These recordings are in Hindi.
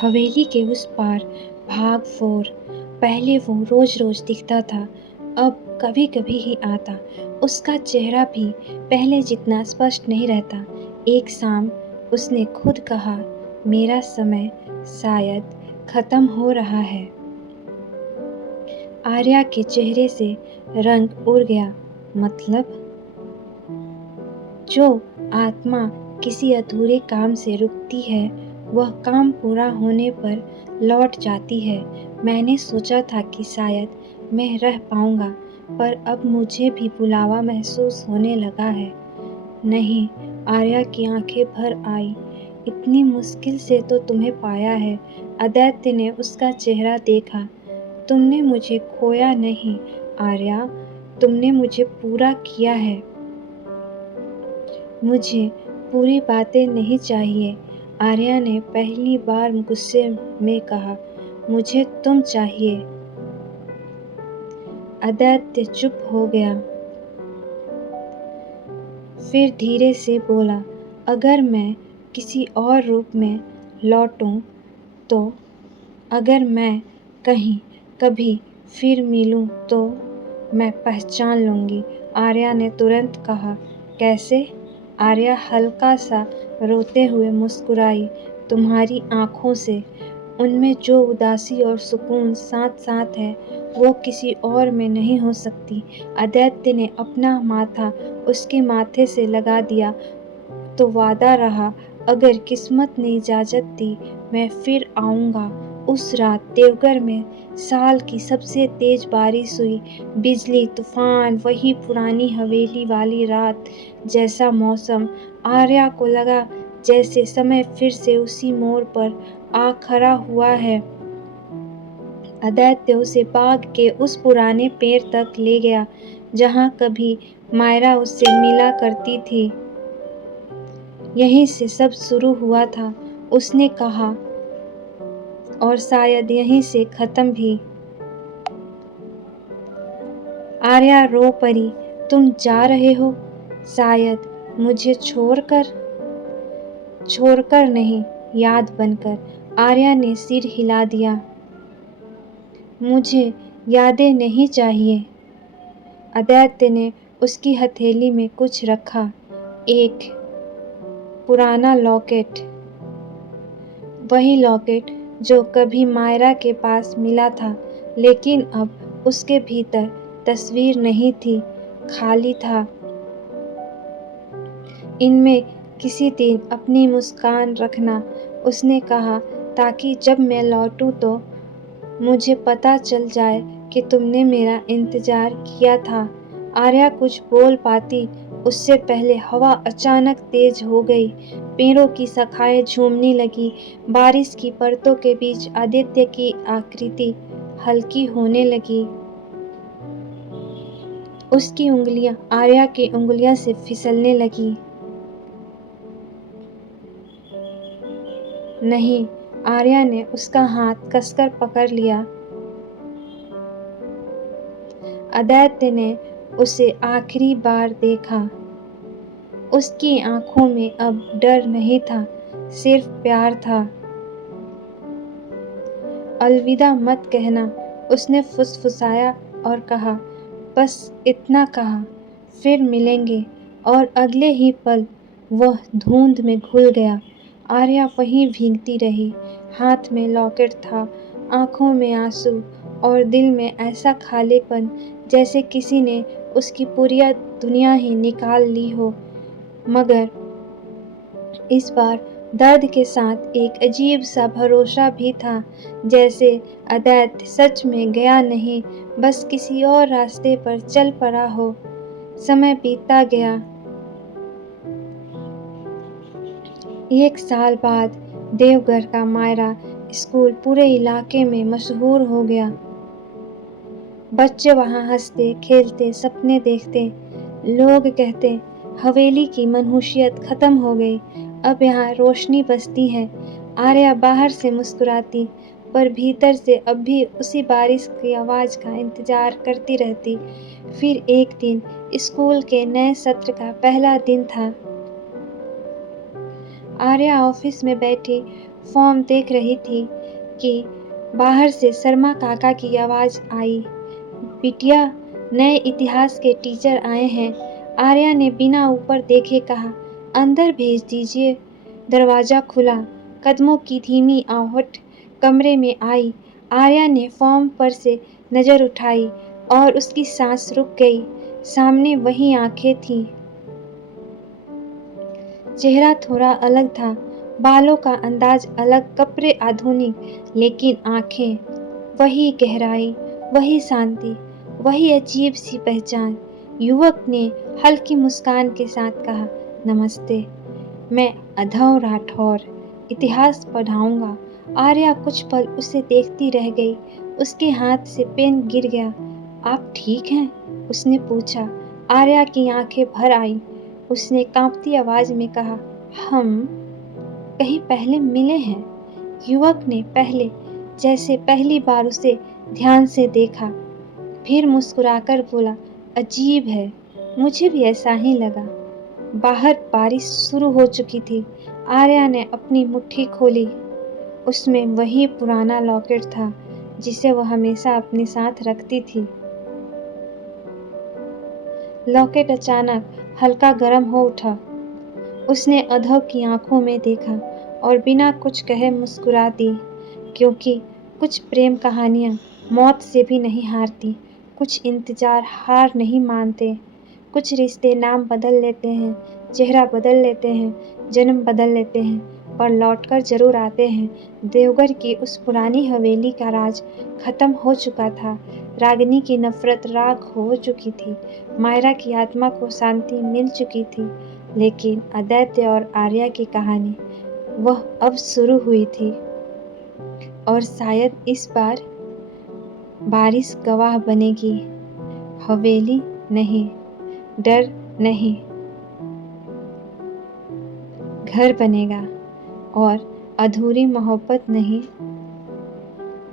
हवेली के उस पार भाग फोर। पहले वो रोज रोज दिखता था, अब कभी कभी ही आता। उसका चेहरा भी पहले जितना स्पष्ट नहीं रहता। एक शाम उसने खुद कहा, मेरा समय शायद खत्म हो रहा है। आर्या के चेहरे से रंग उड़ गया। मतलब? जो आत्मा किसी अधूरे काम से रुकती है, वह काम पूरा होने पर लौट जाती है। मैंने सोचा था कि शायद मैं रह पाऊंगा, पर अब मुझे भी बुलावा महसूस होने लगा है। नहीं, आर्या की आंखें भर आई। इतनी मुश्किल से तो तुम्हें पाया है। आदित्य ने उसका चेहरा देखा। तुमने मुझे खोया नहीं आर्या, तुमने मुझे पूरा किया है। मुझे पूरी बातें नहीं चाहिए, आर्या ने पहली बार गुस्से में कहा। मुझे तुम चाहिए। आदित्य चुप हो गया। फिर धीरे से बोला, अगर मैं किसी और रूप में लौटूं तो, अगर मैं कहीं कभी फिर मिलूं तो मैं पहचान लूंगी। आर्या ने तुरंत कहा। कैसे? आर्या हल्का सा रोते हुए मुस्कुराई। तुम्हारी आंखों से, उनमें जो उदासी और सुकून साथ साथ है, वो किसी और में नहीं हो सकती। आदित्य ने अपना माथा उसके माथे से लगा दिया। तो वादा रहा, अगर किस्मत ने इजाजत दी मैं फिर आऊंगा। उस रात देवघर में साल की सबसे तेज बारिश हुई। बिजली, तूफान, वही पुरानी हवेली वाली रात जैसा मौसम। आर्या को लगा जैसे समय फिर से उसी मोड़ पर आ खड़ा हुआ है। आदित्य उसे बाग के उस पुराने पेड़ तक ले गया जहाँ कभी मायरा उससे मिला करती थी। यहीं से सब शुरू हुआ था, उसने कहा, और शायद यहीं से खत्म भी। आर्या रो पड़ी। तुम जा रहे हो? शायद मुझे छोड़कर नहीं, याद बनकर। आर्या ने सिर हिला दिया। मुझे यादें नहीं चाहिए। आदित्य ने उसकी हथेली में कुछ रखा। एक पुराना लॉकेट। वही लॉकेट जो कभी मायरा के पास मिला था, लेकिन अब उसके भीतर तस्वीर नहीं थी, खाली था। इनमें किसी दिन अपनी मुस्कान रखना, उसने कहा, ताकि जब मैं लौटूं तो मुझे पता चल जाए कि तुमने मेरा इंतजार किया था। आर्या कुछ बोल पाती उससे पहले हवा अचानक तेज हो गई। पेड़ों की शाखाएं झूमने लगी। बारिश की परतों के बीच आदित्य की आकृति हल्की होने लगी। उसकी उंगलियां आर्या की उंगलियों से फिसलने लगी। नहीं, आर्या ने उसका हाथ कसकर पकड़ लिया। आदित्य ने उसे आखिरी बार देखा। उसकी आंखों में अब डर नहीं था, सिर्फ प्यार था। अलविदा मत कहना, उसने फुसफुसाया और कहा, बस इतना कहा, फिर मिलेंगे। और अगले ही पल वह धुंध में घुल गया। आर्या वहीं भीगती रही। हाथ में लॉकेट था, आंखों में आंसू और दिल में ऐसा खालीपन जैसे किसी ने उसकी पूरी दुनिया ही निकाल ली हो। मगर इस बार दर्द के साथ एक अजीब सा भरोसा भी था, जैसे आदित्य सच में गया नहीं, बस किसी और रास्ते पर चल पड़ा हो। समय बीतता गया। 1 साल बाद देवघर का मायरा स्कूल पूरे इलाके में मशहूर हो गया। बच्चे वहाँ हंसते खेलते सपने देखते। लोग कहते, हवेली की मनहूसियत खत्म हो गई, अब यहाँ रोशनी बसती है। आर्या बाहर से मुस्कुराती, पर भीतर से अब भी उसी बारिश की आवाज़ का इंतजार करती रहती। फिर एक दिन स्कूल के नए सत्र का पहला दिन था। आर्या ऑफिस में बैठी फॉर्म देख रही थी कि बाहर से शर्मा काका की आवाज़ आई, बिटिया नए इतिहास के टीचर आए हैं। आर्या ने बिना ऊपर देखे कहा, अंदर भेज दीजिए। दरवाज़ा खुला, कदमों की धीमी आहट कमरे में आई। आर्या ने फॉर्म पर से नज़र उठाई और उसकी सांस रुक गई। सामने वही आंखें थीं। चेहरा थोड़ा अलग था, बालों का अंदाज अलग, कपड़े आधुनिक, लेकिन आंखें वही गहराई, वही शांति, वही अजीब सी पहचान। युवक ने हल्की मुस्कान के साथ कहा, नमस्ते, मैं अधव राठौर, इतिहास पढ़ाऊंगा। आर्या कुछ पल उसे देखती रह गई। उसके हाथ से पेन गिर गया। आप ठीक हैं? उसने पूछा। आर्या की आंखें भर आईं। उसने कांपती आवाज में कहा, हम कहीं पहले मिले हैं। युवक ने पहले जैसे पहली बार उसे ध्यान से देखा, फिर मुस्कुराकर बोला, अजीब है, मुझे भी ऐसा ही लगा। बाहर बारिश शुरू हो चुकी थी। आर्या ने अपनी मुट्ठी खोली। उसमें वही पुराना लॉकेट था जिसे वह हमेशा अपने साथ रखती थी। लॉकेट अचानक हल्का गर्म हो उठा। उसने अधव की आंखों में देखा और बिना कुछ कहे मुस्कुरा दी, क्योंकि कुछ प्रेम कहानियाँ मौत से भी नहीं हारती, कुछ इंतजार हार नहीं मानते, कुछ रिश्ते नाम बदल लेते हैं, चेहरा बदल लेते हैं, जन्म बदल लेते हैं, पर लौटकर जरूर आते हैं। देवघर की उस पुरानी हवेली का राज खत्म हो चुका था। रागिनी की नफरत राख हो चुकी थी। मायरा की आत्मा को शांति मिल चुकी थी। लेकिन अदैत्य और आर्या की कहानी वह अब शुरू हुई थी। और शायद इस बार बारिश गवाह बनेगी। हवेली नहीं, डर नहीं, घर बनेगा। और अधूरी मोहब्बत नहीं,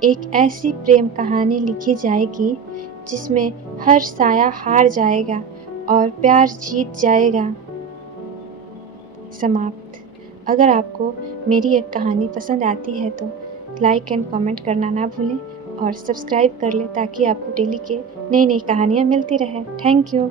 एक ऐसी प्रेम कहानी लिखी जाएगी जिसमें हर साया हार जाएगा और प्यार जीत जाएगा। समाप्त। अगर आपको मेरी एक कहानी पसंद आती है तो लाइक एंड कमेंट करना ना भूलें और सब्सक्राइब कर लें ताकि आपको डेली के नई नई कहानियाँ मिलती रहें। Thank you.